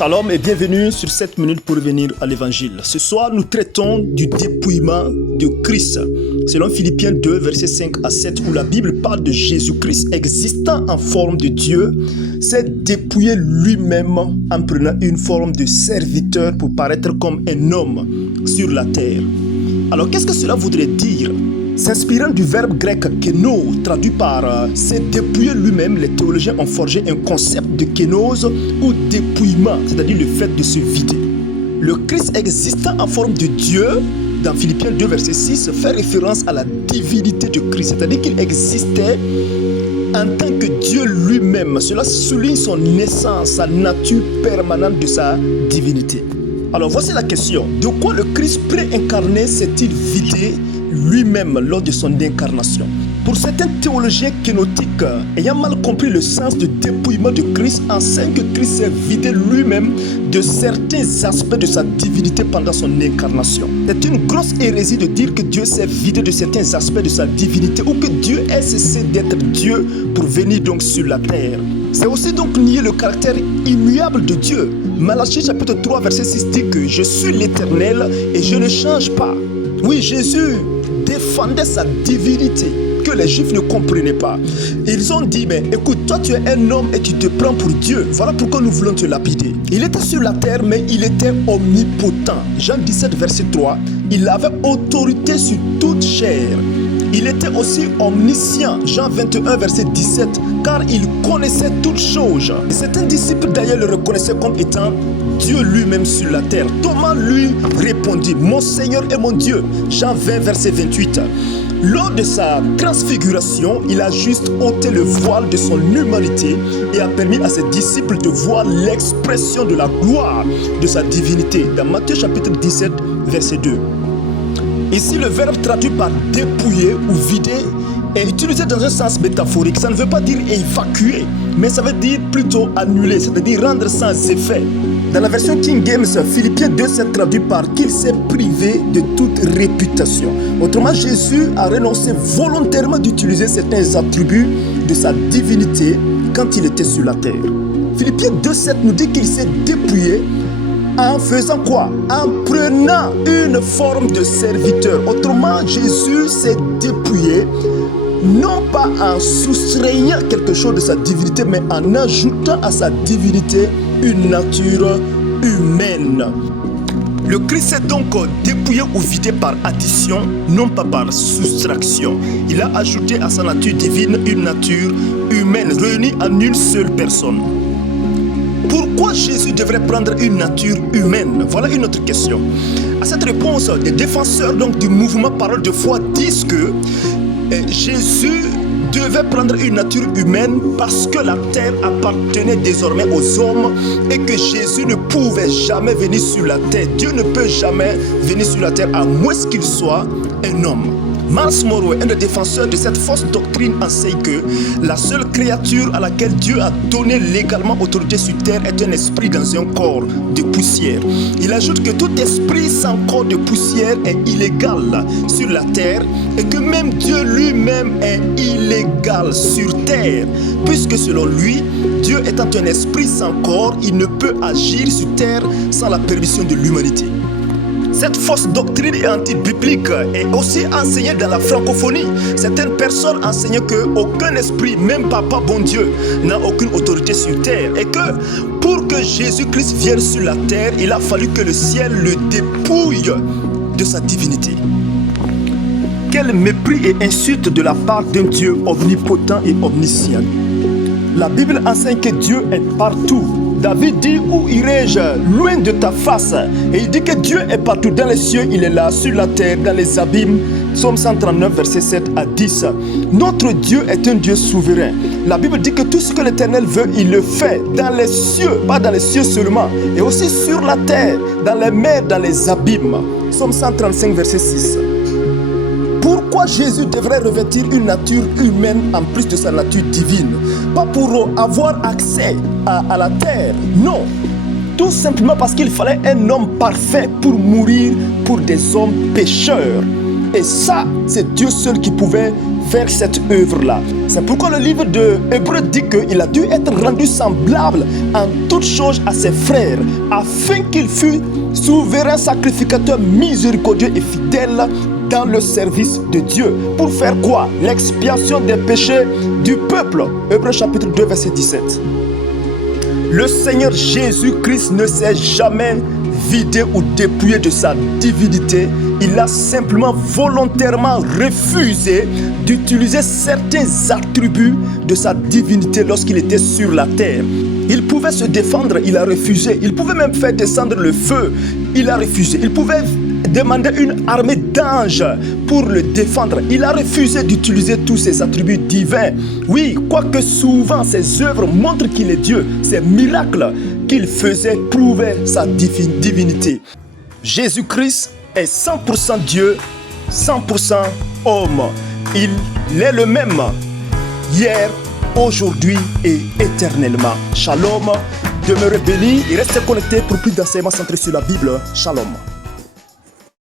Shalom et bienvenue sur 7 minutes pour revenir à l'évangile. Ce soir, nous traitons du dépouillement de Christ. Selon Philippiens 2, versets 5 à 7, où la Bible parle de Jésus-Christ existant en forme de Dieu, s'est dépouillé lui-même en prenant une forme de serviteur pour paraître comme un homme sur la terre. Alors, qu'est-ce que cela voudrait dire? S'inspirant du verbe grec kéno, traduit par s'est dépouillé lui-même, les théologiens ont forgé un concept de kénose ou dépouillement, c'est-à-dire le fait de se vider. Le Christ existant en forme de Dieu, dans Philippiens 2, verset 6, fait référence à la divinité de Christ, c'est-à-dire qu'il existait en tant que Dieu lui-même. Cela souligne son essence, sa nature permanente de sa divinité. Alors voici la question, de quoi le Christ pré-incarné s'est-il vidé lui-même lors de son incarnation? Pour certains théologiens kénotiques, ayant mal compris le sens du dépouillement de Christ, enseignent que Christ s'est vidé lui-même de certains aspects de sa divinité pendant son incarnation. C'est une grosse hérésie de dire que Dieu s'est vidé de certains aspects de sa divinité ou que Dieu ait cessé d'être Dieu pour venir donc sur la terre. C'est aussi donc nier le caractère immuable de Dieu. Malachie chapitre 3 verset 6 dit que je suis l'Éternel et je ne change pas. Oui, Jésus défendait sa divinité que les Juifs ne comprenaient pas. Ils ont dit, mais écoute, toi tu es un homme et tu te prends pour Dieu. Voilà pourquoi nous voulons te lapider. Il était sur la terre, mais il était omnipotent. Jean 17 verset 3, il avait autorité sur toute chair. Il était aussi omniscient, Jean 21 verset 17, car il connaissait toutes choses. Et certains disciples d'ailleurs le reconnaissaient comme étant Dieu lui-même sur la terre. Thomas lui répondit, mon Seigneur et mon Dieu, Jean 20 verset 28. Lors de sa transfiguration, il a juste ôté le voile de son humanité et a permis à ses disciples de voir l'expression de la gloire de sa divinité dans Matthieu chapitre 17 verset 2. Ici, le verbe traduit par dépouiller ou vider est utilisé dans un sens métaphorique. Ça ne veut pas dire évacuer, mais ça veut dire plutôt annuler, c'est-à-dire rendre sans effet. Dans la version King James, Philippiens 2 s'est traduit par qu'il s'est privé de toute réputation. Autrement, Jésus a renoncé volontairement d'utiliser certains attributs de sa divinité quand il était sur la terre. Philippiens 2,7 nous dit qu'il s'est dépouillé en faisant quoi? En prenant une forme de serviteur. Autrement, Jésus s'est dépouillé, non pas en soustrayant quelque chose de sa divinité, mais en ajoutant à sa divinité une nature humaine. Le Christ s'est donc dépouillé ou vidé par addition, non pas par soustraction. Il a ajouté à sa nature divine une nature humaine réunie en une seule personne. Pourquoi Jésus devrait prendre une nature humaine? Voilà une autre question. À cette réponse, les défenseurs donc, du mouvement Parole de foi disent que Jésus devait prendre une nature humaine parce que la terre appartenait désormais aux hommes et que Jésus ne pouvait jamais venir sur la terre. Dieu ne peut jamais venir sur la terre à moins qu'il soit un homme. Miles Monroe, un des défenseurs de cette fausse doctrine, enseigne que la seule créature à laquelle Dieu a donné légalement autorité sur terre est un esprit dans un corps de poussière. Il ajoute que tout esprit sans corps de poussière est illégal sur la terre et que même Dieu lui-même est illégal sur terre, puisque selon lui, Dieu étant un esprit sans corps, il ne peut agir sur terre sans la permission de l'humanité. Cette fausse doctrine est anti-biblique et aussi enseignée dans la francophonie. Certaines personnes enseignent qu'aucun esprit, même Papa bon Dieu, n'a aucune autorité sur terre. Et que pour que Jésus-Christ vienne sur la terre, il a fallu que le ciel le dépouille de sa divinité. Quel mépris et insulte de la part d'un Dieu omnipotent et omniscient. La Bible enseigne que Dieu est partout. David dit, où irai-je loin de ta face? Et il dit que Dieu est partout dans les cieux, il est là, sur la terre, dans les abîmes. Psaume 139, verset 7 à 10. Notre Dieu est un Dieu souverain. La Bible dit que tout ce que l'Éternel veut, il le fait dans les cieux, pas dans les cieux seulement, et aussi sur la terre, dans les mers, dans les abîmes. Psaume 135, verset 6. Pourquoi Jésus devrait revêtir une nature humaine en plus de sa nature divine? Pas pour avoir accès à la terre, non. Tout simplement parce qu'il fallait un homme parfait pour mourir pour des hommes pécheurs. Et ça, c'est Dieu seul qui pouvait faire cette œuvre-là. C'est pourquoi le livre de Hébreux dit qu'il a dû être rendu semblable en toutes choses à ses frères, afin qu'il fût souverain sacrificateur miséricordieux et fidèle dans le service de Dieu. Pour faire quoi? L'expiation des péchés du peuple. Hébreux chapitre 2, verset 17. Le Seigneur Jésus-Christ ne s'est jamais vidé ou dépouillé de sa divinité. Il a simplement volontairement refusé d'utiliser certains attributs de sa divinité lorsqu'il était sur la terre. Il pouvait se défendre, il a refusé. Il pouvait même faire descendre le feu, il a refusé. Il pouvait demander une armée d'anges pour le défendre. Il a refusé d'utiliser tous ses attributs divins. Oui, quoique souvent ses œuvres montrent qu'il est Dieu, ses miracles qu'il faisait prouvaient sa divinité. Jésus-Christ est 100% Dieu, 100% homme. Il est le même hier, aujourd'hui et éternellement. Shalom, demeurez bénis et restez connectés pour plus d'enseignements centrés sur la Bible. Shalom.